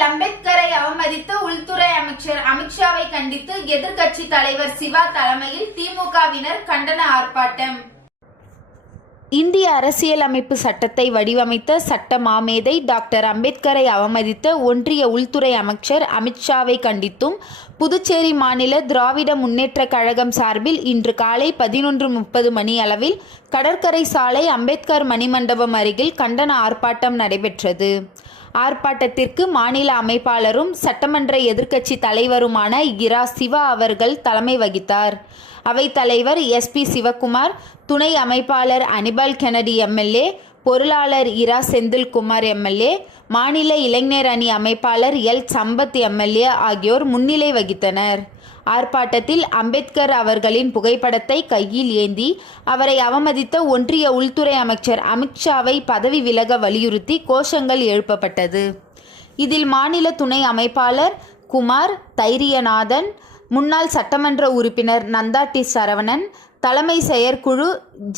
அண்ணல் அம்பேத்கரை அவமதித்த உள்துறை அமைச்சர் அமித்ஷாவை கண்டித்து எதிர்க்கட்சி தலைவர் சிவா தலைமையில் திமுகவினர் கண்டன ஆர்ப்பாட்டம். இந்திய அரசியலமைப்பு சட்டத்தை வடிவமைத்த சட்ட மாமேதை டாக்டர் அம்பேத்கரை அவமதித்த ஒன்றிய உள்துறை அமைச்சர் அமித்ஷாவை கண்டித்தும் புதுச்சேரி மாநில திராவிட முன்னேற்றக் கழகம் சார்பில் இன்று காலை 11:30 மணி அளவில் கடற்கரை சாலை அம்பேத்கர் மணிமண்டபம் அருகில் கண்டன ஆர்ப்பாட்டம் நடைபெற்றது. ஆர்ப்பாட்டத்திற்கு மாநில அமைப்பாளரும் சட்டமன்ற எதிர்க்கட்சி தலைவருமான இரா. சிவா அவர்கள் தலைமை வகித்தார். அவைத்தலைவர் எஸ்.பி. சிவக்குமார், துணை அமைப்பாளர் அனிபால் கென்னடி எம்எல்ஏ, பொருளாளர் இரா. செந்தில்குமார் எம்எல்ஏ, மாநில இளைஞர் அணி அமைப்பாளர் எல். சம்பத் எம்எல்ஏ ஆகியோர் முன்னிலை வகித்தனர். ஆர்ப்பாட்டத்தில் அம்பேத்கர் அவர்களின் புகைப்படத்தை கையில் ஏந்தி அவரை அவமதித்த ஒன்றிய உள்துறை அமைச்சர் அமித்ஷாவை பதவி விலக வலியுறுத்தி கோஷங்கள் எழுப்பப்பட்டது. இதில் மாநில துணை அமைப்பாளர் குமார் தைரியநாதன், முன்னாள் சட்டமன்ற உறுப்பினர் நந்தா டி. சரவணன், தலைமை செயற்குழு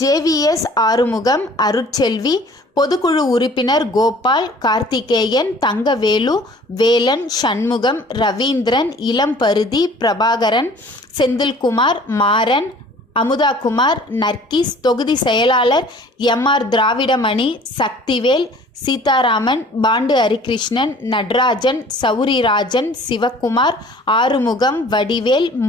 ஜே.வி.எஸ். ஆறுமுகம், அருட்செல்வி, பொதுக்குழு உறுப்பினர் கோபால், கார்த்திகேயன், தங்கவேலு, வேலன், சண்முகம், ரவீந்திரன், இளம்பருதி, பிரபாகரன், செந்தில்குமார், மாறன், அமுதாகுமார், நர்கிஸ், தொகுதி செயலாளர் எம்.ஆர். திராவிடமணி, சக்திவேல், சீதாராமன், பாண்டு ஹரிகிருஷ்ணன், நடராஜன், சௌரிராஜன், சிவக்குமார், ஆறுமுகம், வடிவேல்,